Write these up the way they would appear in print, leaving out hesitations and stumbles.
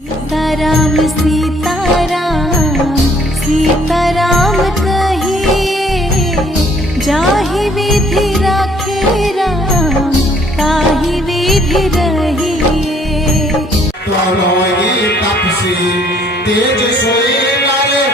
सीताराम सीताराम सीताराम कहिए, जाहि विधि राखे राम ताहि विधि रहिए। तपसी तेज सोए लाले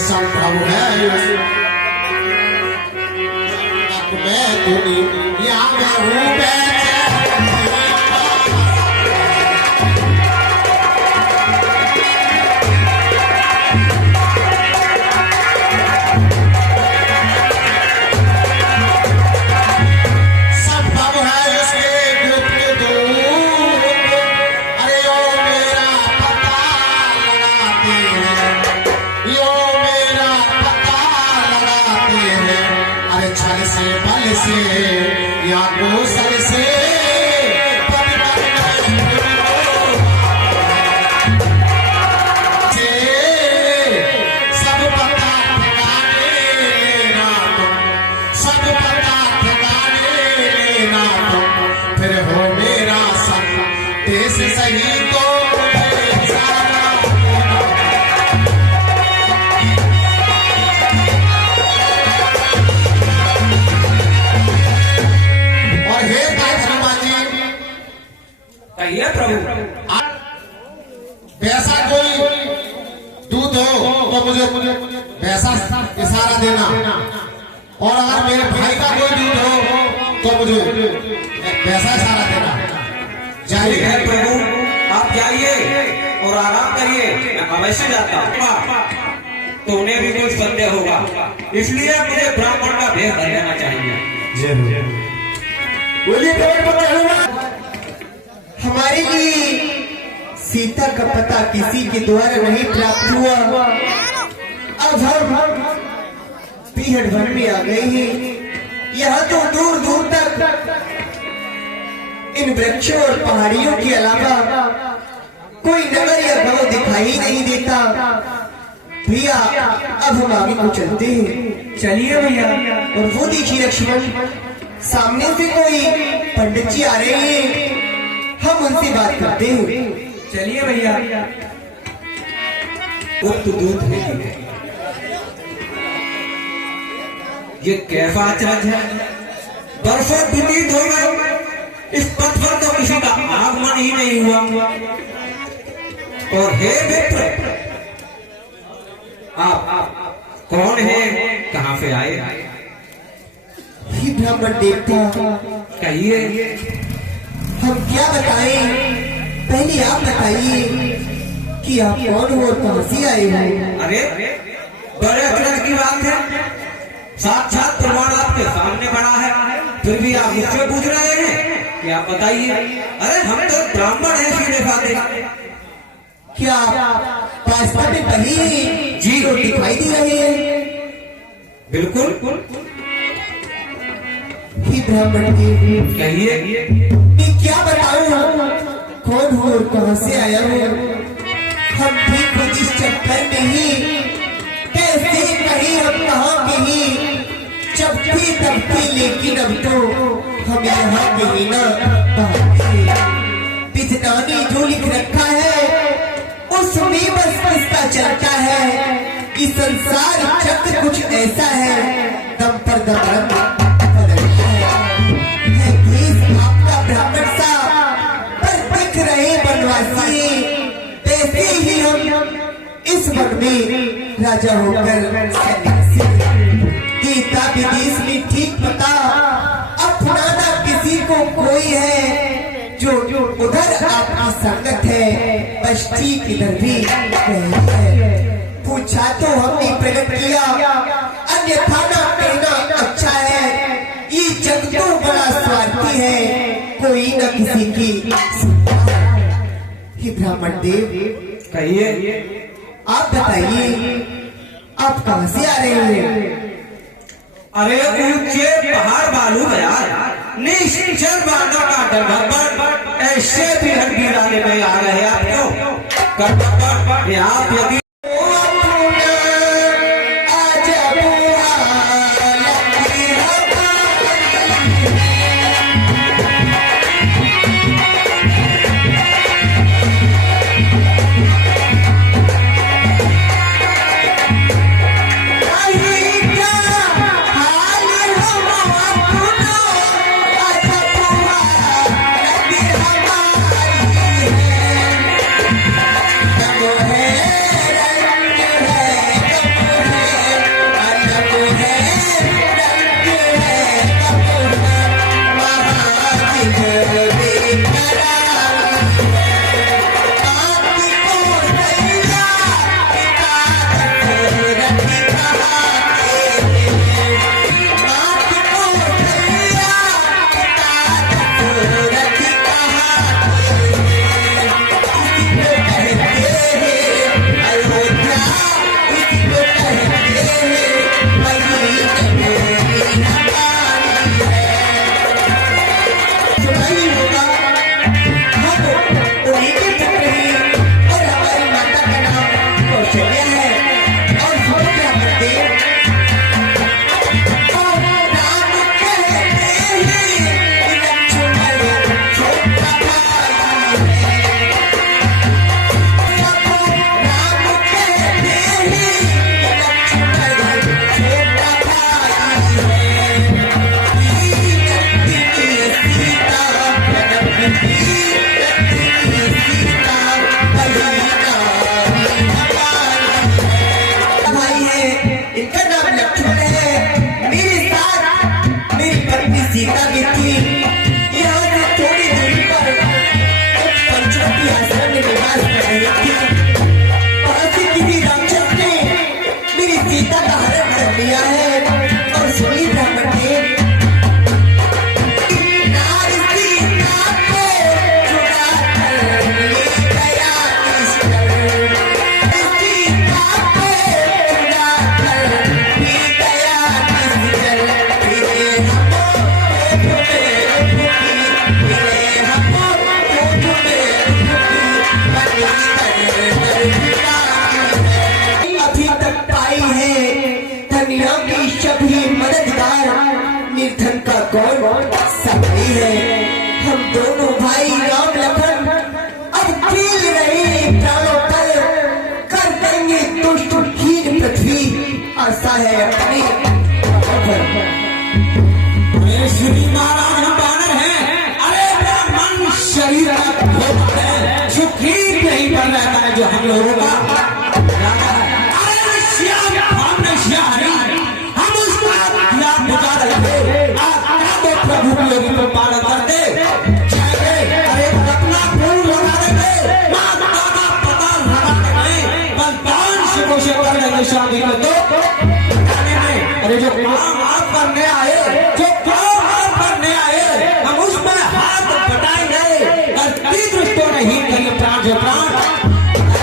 संभव है मैं दुनिया में हूँ संभव है उसके गुप्त दूत। अरे ओ मेरा पता लगाते हैं, यो छल से बल से या कौशल से सब पता ठिकाने लेना तुम, सब पता ठिकाने लेना तुम, फिर हो मेरा संग देश सही तो प्रभु। वैसा कोई दूत हो तो मुझे वैसा इशारा देना, और अगर मेरे भाई का कोई दूत हो तो मुझे वैसा इशारा देना। जाइए प्रभु, आप जाइए और आराम करिए, मैं अवश्य जाता हूँ। तो उन्हें भी कुछ संदेह होगा, इसलिए मुझे ब्राह्मण का भेष धर लेना चाहिए। हमारे लिए सीता का पता किसी के द्वारा नहीं प्राप्त हुआ। अब हम पीहड़ भर में आ गए हैं। यहाँ तो दूर दूर तक इन वृक्षों और पहाड़ियों के अलावा कोई नगर या गांव दिखाई नहीं देता। भैया अब हम आगे को चलते हैं। चलिए भैया। और वो देखिए लक्ष्मण, सामने से कोई पंडित जी आ रहे हैं, हम उनसे बात करते हैं। चलिए भैया। गुप्त दूत है ये कैसा आचरण है? बरसों बीत हो गए, इस पथ पर तो किसी का आगमन ही नहीं हुआ। और हे मित्र, आप कौन है, कहां से आए? ही ब्राह्मण देवता, कहिए हम क्या बताएं? पहले आप बताइए कि आप कौन हो और कहां से आए हो। अरे बड़े अचरज की बात है, साक्षात प्रमाण आपके सामने पड़ा है, फिर भी आप मुझसे पूछ रहे हैं कि आप बताइए। अरे हम तो ब्राह्मण हैं सीधे साधे। क्या वास्तव में वही जी को दिखाई दे रहे हैं? बिल्कुल। ही ब्राह्मण देव, कहिए क्या बताऊं कौन हो और कहां से आया हो। हम भी खुद इस चक्कर में ही कैसे कहीं हम कहां के ही चपटी तपटी, लेकिन अब तो हम यहाँ के ही ना पिछदानी जो लिख रखा है उसमें बस किसका चलता है। इस संसार चक्र कुछ ऐसा है, दम पर दम ब्राह्मण सा पर दिख रहे बनवासी, ऐसे ही हम इस वन में राजा होकर गीता विदेश में ठीक पता अपना ना किसी को कोई है जो उधर आपकी संगत है, बस ठीक इधर भी है। पूछा तो हमने प्रकट किया, अन्यथा ना कहना अच्छा है। ये जग तो बड़ा स्वार्थी है, कोई न किसी की। हे ब्राह्मण देव, कहिए आप बताइए, आप कहां से आ रहे हैं? अरे ऊंचे पहाड़ बालू बयार निश्चल बांधा का डर ऐसे भी हड्डी डाले में आ रहे आप क्यों कर आप यदि निर्धन का कौन सहाय है? हम दोनों भाई राम लखन अब खेल रहे प्राणों पर, कर देंगे दुष्ट हीन पृथ्वी, आशा है अपने श्री महाराज हम बानर हैं। अरे मन शरीर सुखी नहीं बन रहा है जो हम लोगों का। अरे श्याम हम उसका बुझा रहे तो प्रभु की योगी को पालन करते। अरे अपना खून लगा देंगे, पता लगा देंगे, बलवान से कोशिश कर लेंगे शादी को। तो अरे जो काम आप करने आए, जो काम आप करने आए, हम उसमें हाथ बटाएंगे। गलती दृष्टों नहीं करेंगे प्राण जो प्राण।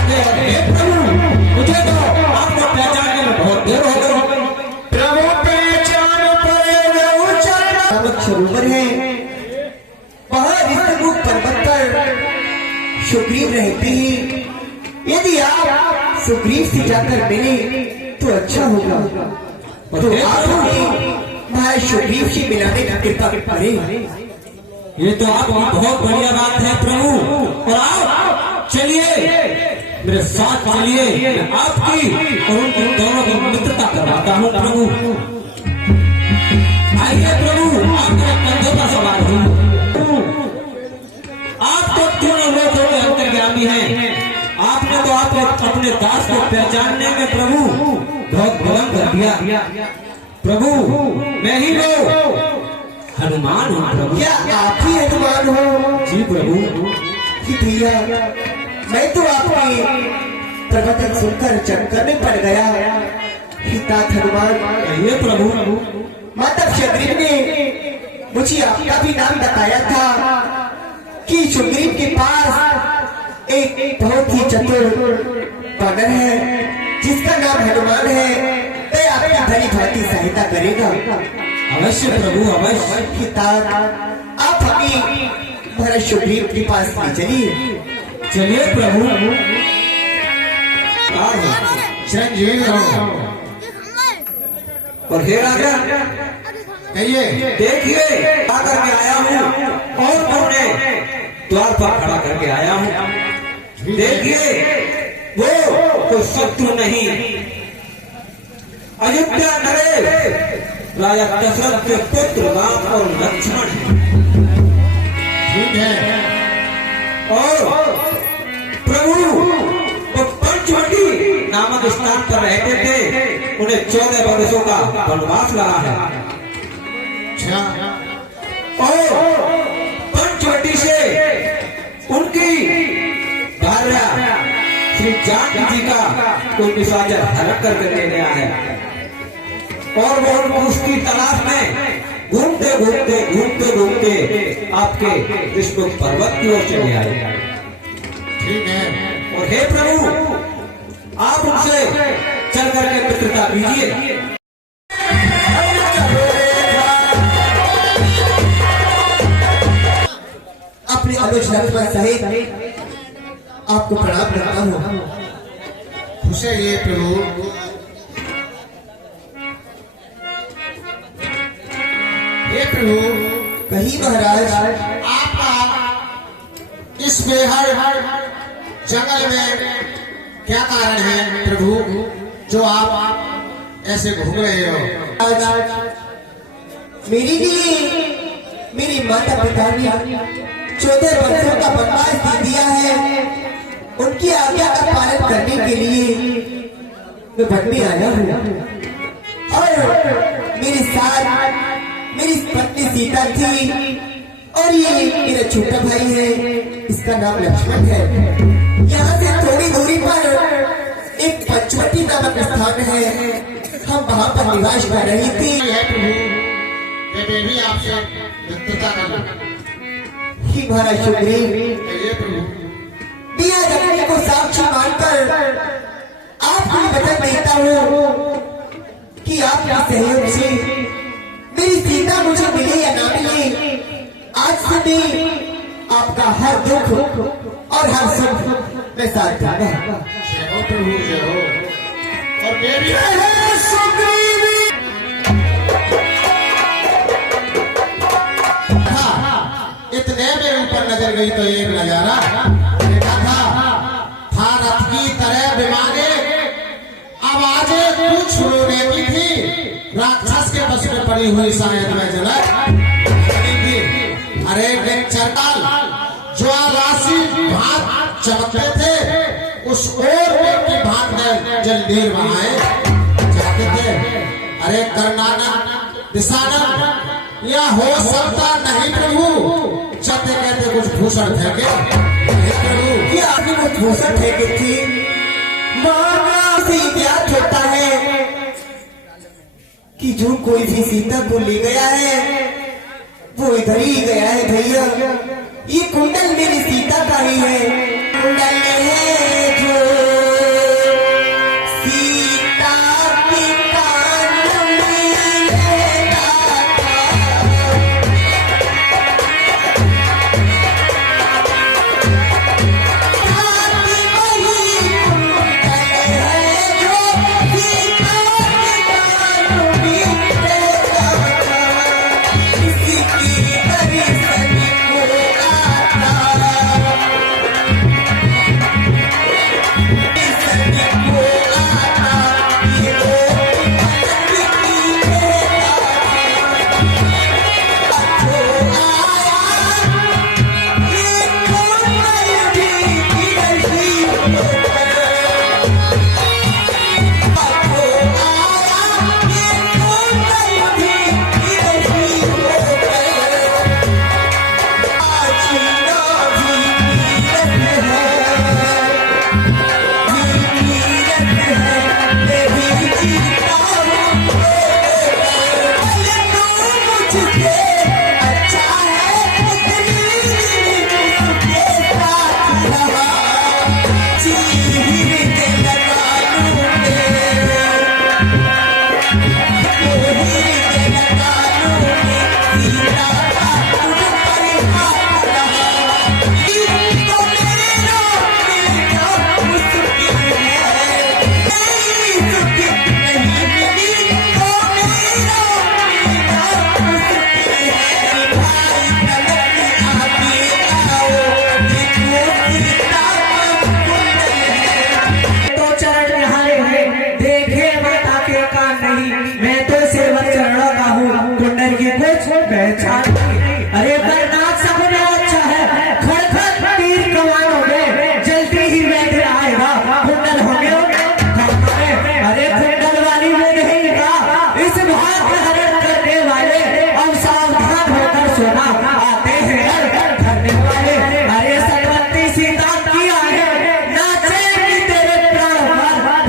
हे प्रभु मुझे तो आपको पहचानने में बहुत देर हो गई। प्रभु पहचान सरोवर है, वहां ऋतुमुख पर्वत पर सुग्रीव रहते हैं। यदि आप सुग्रीव से जाकर मिले तो अच्छा होगा। तो आप हमें भाई सुग्रीव से मिलाने का कृपा करें। ये तो आपकी बहुत बढ़िया बात है प्रभु। और आप चलिए मेरे साथ चलिए, आपकी और उन दोनों की मित्रता करवाता हूँ प्रभु। आइए प्रभु, आप मेरे कंधों पर सवार हो। आप तो दोनों लोगों के अंतर्यामी हैं। आपने तो आप अपने दास को पहचानने में प्रभु बहुत विलंब कर दिया। प्रभु मैं ही हनुमान हूँ प्रभु। क्या आप ही हनुमान हो? जी प्रभु। भैया मैं तो आपके प्रवचन सुनकर चक्कर में पड़ गया। हितात हनुमान। कहिए प्रभु। माता सुग्रीव ने मुझे आपका भी नाम बताया था कि सुग्रीव के पास एक बहुत ही चतुर वानर है जिसका नाम हनुमान है, वह आपकी भली भांति सहायता करेगा। अवश्य प्रभु अवश्य। पितार, आप हमें भरत सुग्रीव के पास ले चलिए। चलिए प्रभु। चिरंजीवी रहो। और हे राजा कहिए। देखिए आकर के आया हूँ और तुमने द्वार पर खड़ा करके आया हूँ। देखिए वो कोई शत्रु नहीं, अयोध्या नरेश राजा दशरथ के पुत्र राम और लक्ष्मण हैं। ठीक है। और प्रभु वो पंचवटी नामक स्थान पर रहते थे, उन्हें 14 वर्षों का वनवास लगा है। अच्छा। और पंचवटी से उनकी भार्या श्री जानकी जी का कोई निशाचर हरण करके ले गया है और वो उसकी तलाश में घूमते आपके विष्णु पर्वत की ओर चले आए। ठीक है। और हे प्रभु आप उनसे चल करके मित्रता कीजिए। अपने अनुज लक्ष्मण सहित आपको प्रणाम करता हूँ। खुश है ये प्रभु। ये प्रभु कहीं महाराज, आपका इस बेहद जंगल में क्या कारण है प्रभु, जो आप ऐसे घूम रहे हो? मेरी लिए मेरी माता पिता ने 14 वर्षों का वनवास दे दिया है। उनकी आज्ञा का पालन करने के लिए मैं वन में आया हूँ। और मेरे साथ मेरी पत्नी सीता थी और ये मेरा छोटा भाई है, इसका नाम लक्ष्मण है। यहाँ से थोड़ी दूरी पर एक पंचवटी नामक स्थान है, हम वहाँ पर निवास कर रही थी। है प्रभु, मैं भी आपसे मित्रता करूं। ही महाराज सुग्रीव, कहिए प्रभु। दिया जगत को साक्षी मानकर आपको वचन देता हूँ कि आपके सहयोग से मेरी सीता मुझे मिले या ना मिले, आज से भी आपका हर दुख और हर सुख मैं साथ दूंगा। जय हो प्रभु, जय हो। और मेरी इतने में ऊपर नजर गई तो एक नजारा देखा था रथ की तरह विमाने आवाजें कुछ रोने की थी, राक्षस के बस में पड़ी हुई शायद मैं जनक। अरे चरताल ज्वालासी भात चमकते थे, उस ओर की भात में जल देर बहाए जाते थे। अरे कर्नानक दिशानक या हो सकता नहीं प्रभु, चलते कहते कुछ भूषण फेंके प्रभु। ये आगे कुछ भूषण फेंके थी, माना से ज्ञात होता है कि जो कोई भी सीता को ले गया है वो इधर ही गया है भैया। ये कुंडल मेरी सीता का ही है, कुंडल है जो सीता के कान में लगा था।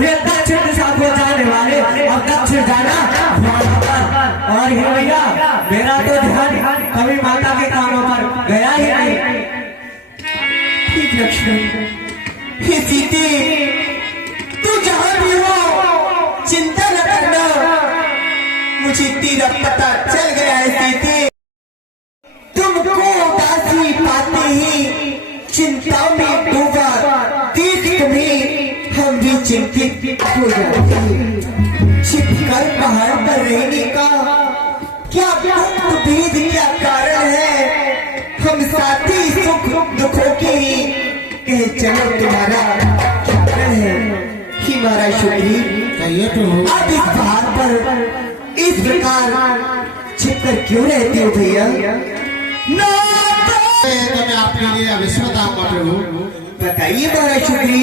वे दक्षिण दिशा को जाने वाले, अब दक्षिण जाना वहाँ पर। और हे भैया मेरा तो ध्यान कभी माता के कामों पर गया ही नहीं। ठीक लक्ष्मण, हे सीते, तू जहाँ भी हो चिंता न करना, मुझे तेरा पता चल गया है सीते। तुमको उदासी पाते ही चिंता में डूबा देख तुम्हें हम भी चिंतित हो जाते हैं। छिपकर पहाड़ पर रहने का क्या गुप्त भेद, क्या कारण है? हम साथी सुख दुखों के ही कहे चलो तुम्हारा क्या कारण है? ही महाराज शुक्री, कहिए प्रभु। अब इस पहाड़ पर इस प्रकार छिपकर क्यों रहते हो भैया? तो मैं आपके लिए अविस्मत आऊंगा प्रभु। बताइए महाराज शुक्री।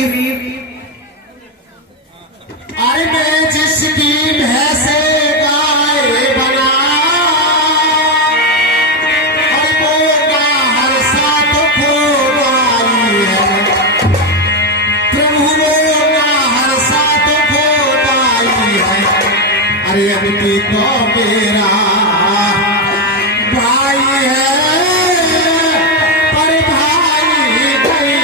अरे मैं जिसकी भैंस गाय बना, और वो का हर साथ खो गाई है प्रभु, वो का हर साथ खो गाई है। अरे अभी तो मेरा भाई है, पर भाई गई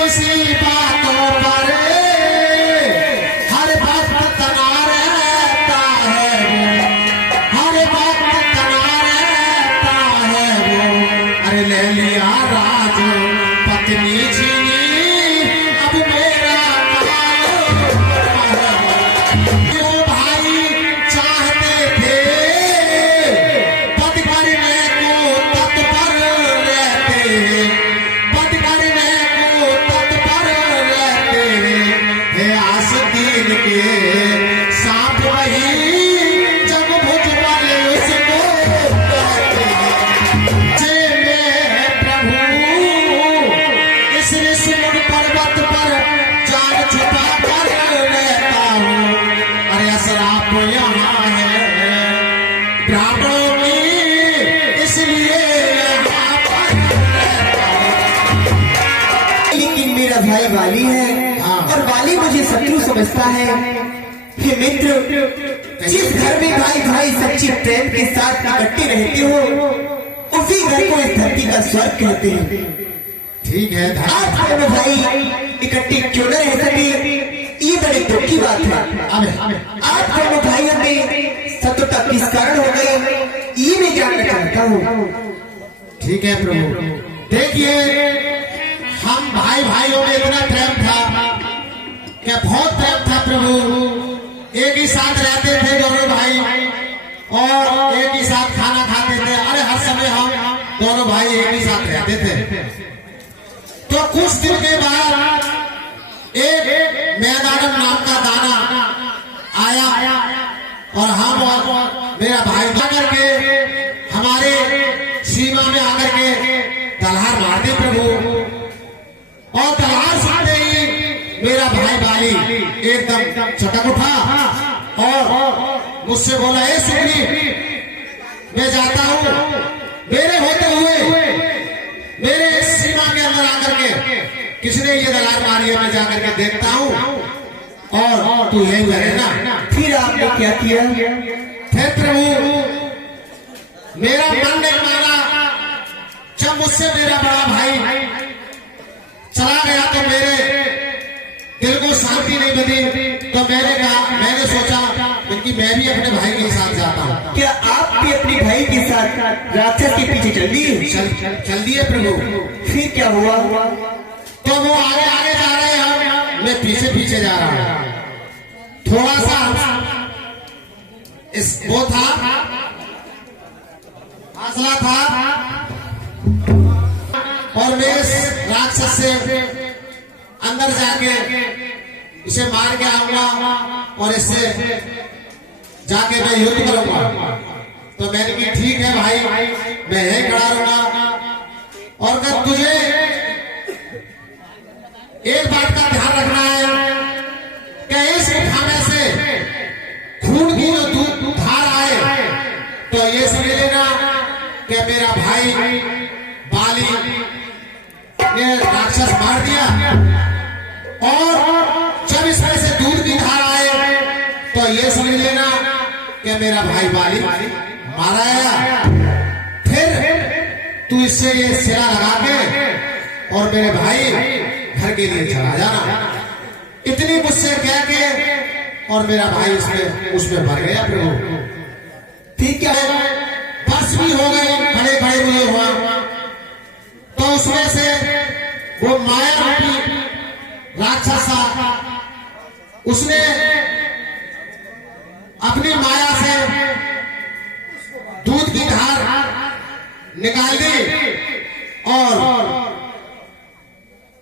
उसी बातों पर हर वक्त तना रहता है वो, हर वक्त तना रहता है वो। अरे ले लिया राज पत्नी छीनी, अब मेरा क्यों भाई चाहते थे पद करने को तत्पर रहते, पद करने को तत्पर रहते हैं। आस्तीन के सांप वही जब भुज पर उसको कहते हैं। जे मैं प्रभु इस ऋषिमुख पर्वत पर जान छुपा कर रहता हूँ। अरे श्राप यहाँ है ब्राह्मणों की, इसलिए यहाँ पर रहता हूँ। लेकिन मेरा भाई वाली है, हाँ। और वाली मुझे शत्रु समझता है। हे मित्र, जिस घर में भाई भाई सच्ची प्रेम के साथ इकट्ठे रहते हो उसी घर को इस धरती का स्वर्ग कहते हैं। ठीक है आज दोनों भाई इकट्ठे क्यों न रह सके, ये बड़ी दुख की बात है। आज दोनों भाइयों में शत्रुता किस कारण हो गई, ये मैं जानना चाहता हूँ। ठीक है प्रभु। देखिए हम भाई भाइयों में इतना प्रेम था, क्या बहुत प्रेम था प्रभु। एक ही साथ रहते थे दोनों भाई, और एक ही साथ खाना खाते थे। अरे हर समय हम दोनों भाई एक ही साथ रहते थे। तो कुछ दिन के बाद एक मैदानम नाम का दाना आया, और हम और मेरा भाई आकर के हमारे सीमा में आकर के तलवार मार दी प्रभु। और तलवार साधे ही मेरा भाई बाली एकदम चटक उठा और मुझसे बोला, ए सुनी, मैं जाता हूँ, मेरे होते हुए मेरे सीमा के अंदर आकर के किसने ये दलाल मारी है, मैं जाकर के देखता हूँ, और तू यही रहना। फिर आपने क्या किया? फिर प्रभु मेरा मन नहीं माना। जब मुझसे मेरा बड़ा भाई चला गया तो मेरे दिल को शांति नहीं मिली। तो मैंने सोचा कि मैं भी अपने भाई के साथ जाता हूँ। क्या आप भी अपने भाई के साथ राक्षस के पीछे चल दिए? चल दिए प्रभु। फिर क्या हुआ? तो वो आगे आगे जा रहे हैं, मैं पीछे पीछे जा रहा हूँ। थोड़ा सा वो था, फासला था, और मैं इस राक्षस से अंदर जाके इसे मार के आऊंगा और इससे जाके मैं युद्ध करूंगा। तो मैंने कहा ठीक है भाई, मैं यही खड़ा रहूंगा। और अगर तुझे एक बात का ध्यान रखना है कि इस खाने से खून की जो धार आए तो ये समझ लेना कि मेरा भाई बाली ने राक्षस मार दिया, और जब इसमें से दूध की धार आए तो ये समझ लेना कि मेरा भाई बाली मारा गया। फिर तू इससे ये सिरा लगा के और मेरे भाई घर के लिए चला जाना। इतनी मुझसे कह के और मेरा भाई उसमें भर गया प्रभु। ठीक है, बस भी हो गई, बड़े बड़े मुझे हुआ तो उसमें से वो माया रूपी राक्षसा उसने अपनी माया से दूध की धार निकाल दी और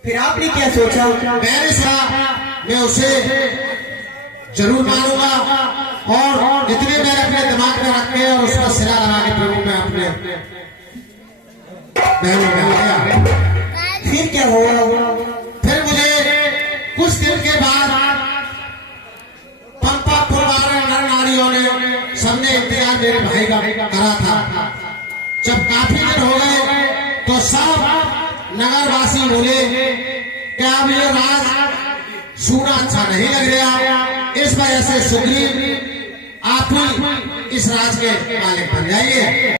फिर आपने क्या सोचा? मैंने सोचा मैं उसे जरूर मारूंगा और इतने मैंने अपने दिमाग में रखे और उसका सिरा लगा के प्रभु मैं अपने महलों में आ गया। फिर क्या हुआ? फिर मुझे कुछ दिन के बाद पंपापुर वाले नर नारियों ने सबने इंतजार मेरे भाई का करा था। जब काफी दिन हो गए तो सब नगरवासी बोले कि अब ये राज सुना अच्छा नहीं लग रहा, इस वजह से सुग्रीव आप ही इस राज के मालिक बन जाइए।